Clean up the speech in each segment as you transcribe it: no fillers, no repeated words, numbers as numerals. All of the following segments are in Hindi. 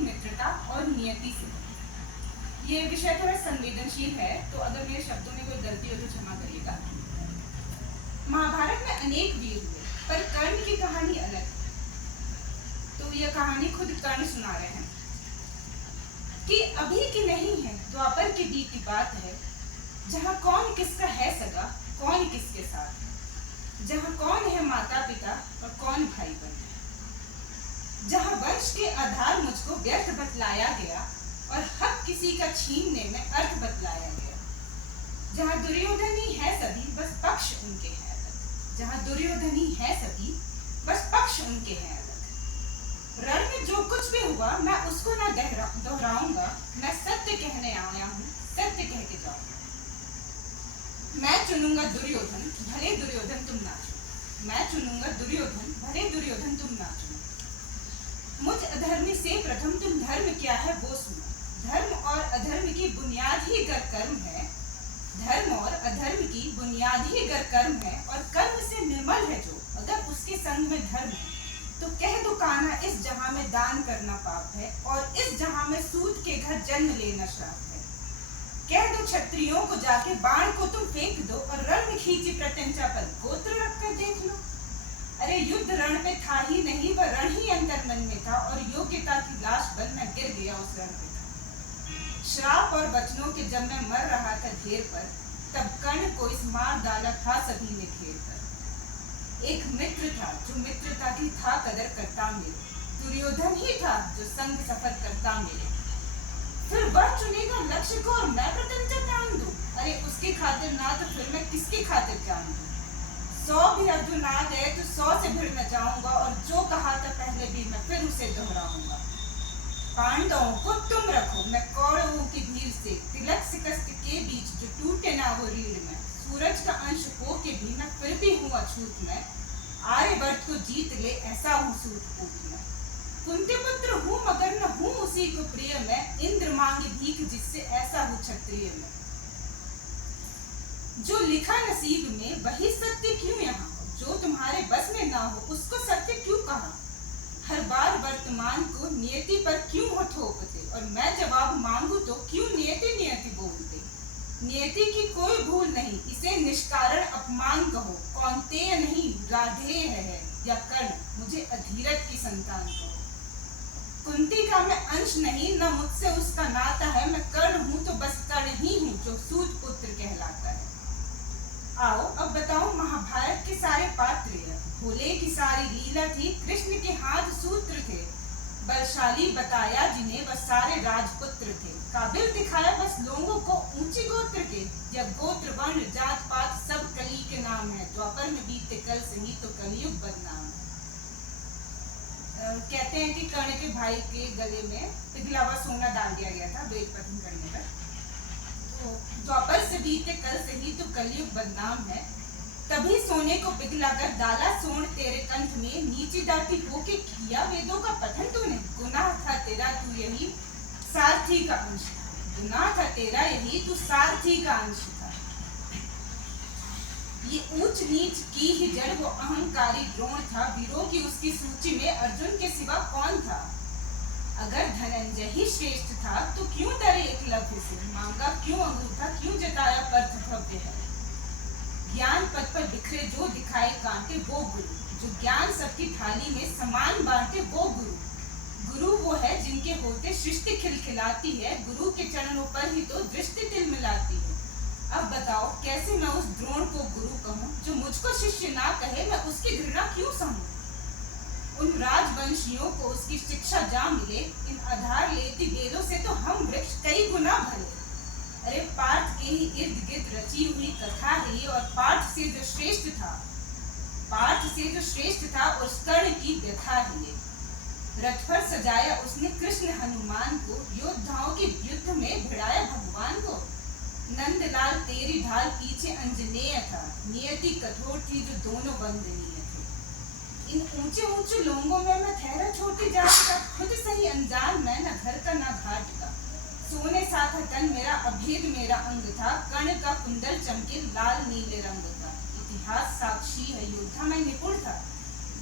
मित्रता और नियति से। ये विषय थोड़ा संवेदनशील है, तो अगर मेरे शब्दों में कोई गलती हो तो क्षमा करिएगा। महाभारत में अनेक वीर हुए, पर कर्ण की कहानी अलग है। तो यह कहानी खुद कर्ण सुना रहे हैं कि अभी की नहीं है, द्वापर की बीती बात है, जहाँ कौन किसका है सगा, कौन किसके साथ, जहाँ कौन है माता पिता और कौन भाई बंधु, जहाँ वंश के आधार मुझको व्यर्थ बतलाया गया और हक किसी का छीनने में अर्थ बतलाया गया, जहाँ दुर्योधनी है सभी बस पक्ष उनके हैं अलग, जहाँ दुर्योधनी है सभी बस पक्ष उनके हैं अलग। रण में जो कुछ भी हुआ मैं उसको ना दोहराऊंगा, मैं सत्य कहने आया हूँ, सत्य कह के जाऊंगा। मैं चुनूंगा दुर्योधन, भले दुर्योधन तुम ना चुनो, मैं चुनूंगा दुर्योधन, भले दुर्योधन तुम ना चुनो। मुझ अधर्मी से प्रथम तुम धर्म क्या है वो सुनो, धर्म और अधर्म की बुनियाद ही गर कर्म है, धर्म और अधर्म की बुनियाद ही गर कर्म है, और कर्म से निर्मल है जो अगर उसके संग में धर्म है, तो कह दो कान्हा इस जहां में दान करना पाप है, और इस जहां में सूत के घर जन्म लेना श्राप है। कह दो क्षत्रियों को जाके बाण को तुम फेंक दो, और रण में खींची प्रत्यंचा पर गोत्र रखकर देख लो। अरे युद्ध रण में था ही नहीं, वह रण ही अंतर मन में था, और योग्यता की लाश बन मैं गिर गया उस रण पे था। श्राप और वचनों के जब मैं मर रहा था ढेर पर, तब कर्ण को इस मार डाला था सभी ने घेर कर। एक मित्र था जो मित्रता की था कदर करता मेरे, दुर्योधन ही था जो संग सफर करता मेरे। फिर वह चुनेगा लक्ष्य को और मैं प्रत्यंचा तान दूं, अरे उसके खातिर ना तो फिर मैं किसके खातिर जान दूं। 100 भी अर्जुन आ गए तो 100 से भिड़ न जाऊंगा, और जो कहा था पहले भी मैं फिर उसे दोहराऊंगा। पांडवों को तुम रखो, मैं कौरवों की भीड़ से, तिलक शिकस्त के बीच जो टूटे ना वो रीढ़ में, सूरज का अंश हो के भी मैं फिर भी हूँ अछूत में, आर्यवर्त को जीत ले ऐसा हूँ सूतपूत में। कुंती पुत्र हूँ मगर न हूँ उसी को प्रिय में, इंद्र मांगे भीख जिससे ऐसा हूँ क्षत्रिय में। जो लिखा नसीब में वही सत्य क्यों यहाँ हो, जो तुम्हारे बस में ना हो उसको सत्य क्यों कहा। हर बार वर्तमान को नियति पर क्यों हो थोपते, और मैं जवाब मांगू तो क्यों नियति नियति बोलते। नियति की कोई भूल नहीं, इसे निष्कारण अपमान कहो, कौन्तेय नहीं राधेय है, या कर्ण मुझे अधीरथ की संतान कहो। कुंती का मैं अंश नहीं, न मुझसे उसका नाता है, मैं कर्ण हूँ तो बस कर्ण ही हूँ जो सूत पुत्र कहलाता है। आओ अब बताओ महाभारत के सारे पात्र, भोले की सारी लीला थी, कृष्ण के हाथ सूत्र थे, बलशाली बताया जिन्हें वह सारे राजपुत्र थे, काबिल दिखाया बस लोगों को ऊंची गोत्र के, या गोत्र वर्ण जात पात सब कली के नाम है, द्वापर में बीते कल से ही तो कलयुग बदनाम है। कहते हैं कि कर्ण के भाई के गले में पिघला हुआ सोना डाल दिया गया था वेद पठन करने पर, तो द्वापर से बीते कल से ही तो कलयुग बदनाम है, तभी सोने को पिघलाकर डाला सोन तेरे कंठ में, नीची दाती होके किया वेदों का पठन तूने, गुनाह था तेरा तू यही सारथी का अंश था, गुनाह था तेरा यही तू सारथी का अंश था। ये ऊंच नीच की ही जड़ वो अहंकारी द्रोण था, वीरों की उसकी सूची में अर्जुन के सिवा कौन था। अगर धनंजय ही श्रेष्ठ था तो क्यों डरे एकलव्य से, मांगा क्यों अंगूठा, क्यों जताया पर्थ भव्य है। ज्ञान पद पर बिखरे जो दिखाए कांटे वो गुरु, जो ज्ञान सबकी थाली में समान बांटे वो गुरु। गुरु वो है जिनके होते सृष्टि खिलखिलाती है, गुरु के चरणों पर ही तो दृष्टि तिलमिलाती है। अब बताओ कैसे मैं उस द्रोण को गुरु कहूँ, जो मुझको शिष्य ना कहे, मैं उसकी घृणा क्यों सहूँ। उन राजवंशियों को उसकी शिक्षा जा मिले, इन आधार लेती बेलों से तो हम वृक्ष कई गुना भले। अरे पार्थ के ही इर्द गिर्द रची हुई कथा है ये, और पार्थ से जो श्रेष्ठ था उस कर्ण की व्यथा है ये। रथ पर सजाया उसने कृष्ण हनुमान को, योद्धाओं के युद्ध में भिड़ाया भगवान को। नंदलाल तेरी ढाल पीछे अंजनेय था, नियति कठोर थी जो दोनों वंदनीय थे। इन ऊंचे ऊंचे लोगों में मैं ठहरा छोटी जात का, खुद सही अनजान मैं, न घर का न घाट का। सोने सा था तन मेरा, अभेद मेरा अंग था, कर्ण का कुंडल चमके लाल नीले रंग का। इतिहास साक्षी है योद्धा मैं निपुण था,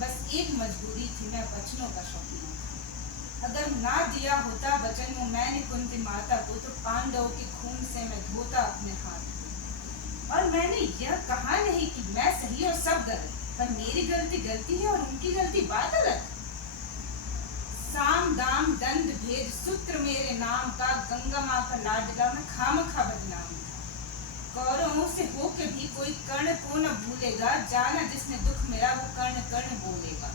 बस एक मजबूरी थी मैं वचनों का शौकीन था। अगर ना दिया होता वचन वो मैंने कुंती माता को, तो पांडवों के खून से मैं धोता अपने हाथ को। और मैंने यह कहा नहीं कि मैं सही और सब गलत, पर मेरी गलती गलती है और उनकी गलती बात अलग। साम दाम दंड भेद सूत्र मेरे नाम का, गंगा माँ का लाडला मैं खामखा बदनाम था। कौरवों से होके भी कोई कर्ण को न भूलेगा, जाना जिसने दुख मेरा वो कर्ण कर्ण बोलेगा।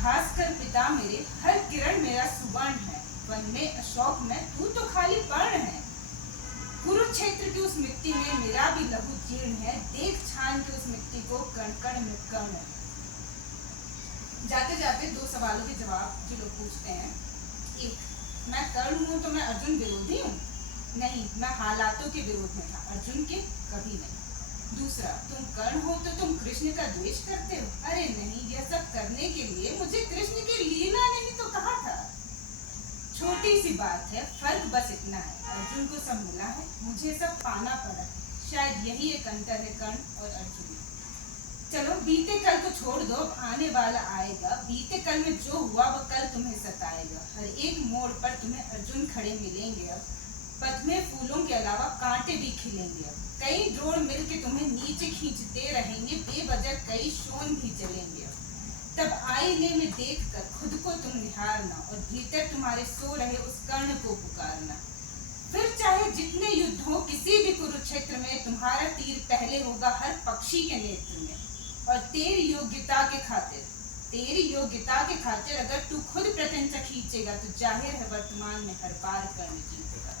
भास्कर पिता मेरे हर किरण मेरा सुवर्ण है, वन में अशोक में तू तो खाली पर्ण है। कुरुक्षेत्र की उस मिट्टी में मेरा भी लहू जीर्ण है, देख छान के उस मिट्टी को कण कण में कर्ण है। जाते जाते दो सवालों के जवाब जो लोग पूछते हैं। एक, मैं कर्ण हूँ तो मैं अर्जुन विरोधी हूँ? नहीं, मैं हालातों के विरोध में था, अर्जुन के कभी नहीं। दूसरा, तुम कर्ण हो तो तुम कृष्ण का द्वेष करते हो? अरे नहीं, यह सब करने के लिए मुझे कृष्ण की लीला नहीं तो कहा था। छोटी सी बात है, फर्क बस इतना है, अर्जुन को सब मिला है, मुझे सब पाना पड़ा है। शायद यही एक अंतर है कर्ण और अर्जुन में। चलो बीते कल को छोड़ दो, अब आने वाला आएगा। बीते कल में जो हुआ वो कल तुम्हें सताएगा। हर एक मोड़ पर तुम्हें अर्जुन खड़े मिलेंगे। अब पथ में फूलों के अलावा कांटे भी खिलेंगे। अब कई ड्रोन मिलके तुम्हें नीचे खींचते रहेंगे, बेवजह कई शोन भी जलेंगे। अब तब आईने में देखकर खुद को तुम निहारना, और भीतर तुम्हारे सो रहे उस कर्ण को पुकारना। फिर चाहे जितने युद्ध हो, किसी भी कुरुक्षेत्र में तुम्हारा तीर पहले होगा हर पक्षी के नेत्र में। और तेरी योग्यता के खातिर अगर तू खुद प्रत्यंचा खींचेगा, तो जाहिर है वर्तमान में हर बार कर्ण जीतेगा।